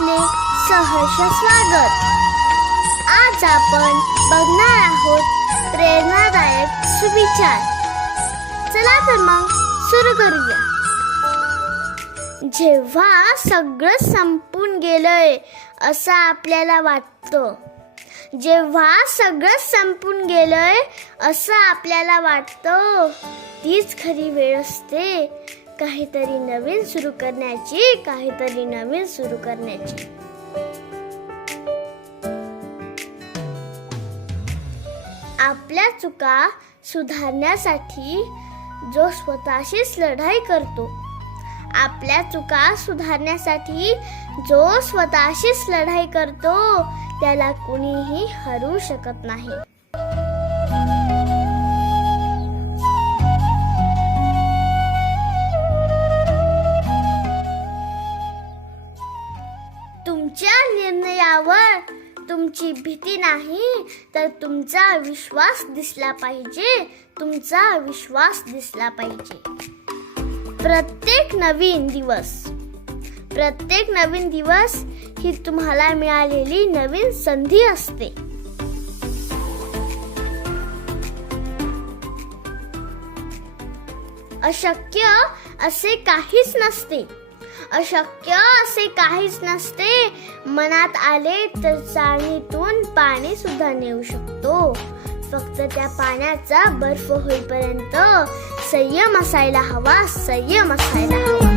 आपले सहर्ष स्वागत. आज आपण बघणार आहोत प्रेरणादायक सुविचार. चला तर मग सुरू करूया. जेव्हा सगळं संपून गेलंय असं आपल्याला वाटतं, जेव्हा सगळं संपून गेलंय असं आपल्याला वाटतं, तीच खरी वेळ असते काहीतरी नवीन सुरू करण्याची, काहीतरी नवीन सुरू करण्याची. आपल्या चुका सुधारण्यासाठी जो स्वतःशीच लढाई करतो, आपल्या चुका सुधारण्यासाठी जो स्वतःशीच लढाई करतो, त्याला कुणीही हरू शकत नाही. तुमच्या निर्णयावर तुमची भीती नाही, तर तुमचा विश्वास दिसला पाहिजे, तुमचा विश्वास दिसला पाहिजे. प्रत्येक नवीन दिवस ही तुम्हाला मिळालेली नवीन संधी असते. अशक्य असे काहीच नसते, अशक्य असे काहीच नसते. मनात आले तर चाळणीतून पाणी सुद्धा नेऊ शकतो. फक्त त्या पाण्याचा बर्फ होईपर्यंत संयम असायला हवा, संयम असायला हवा.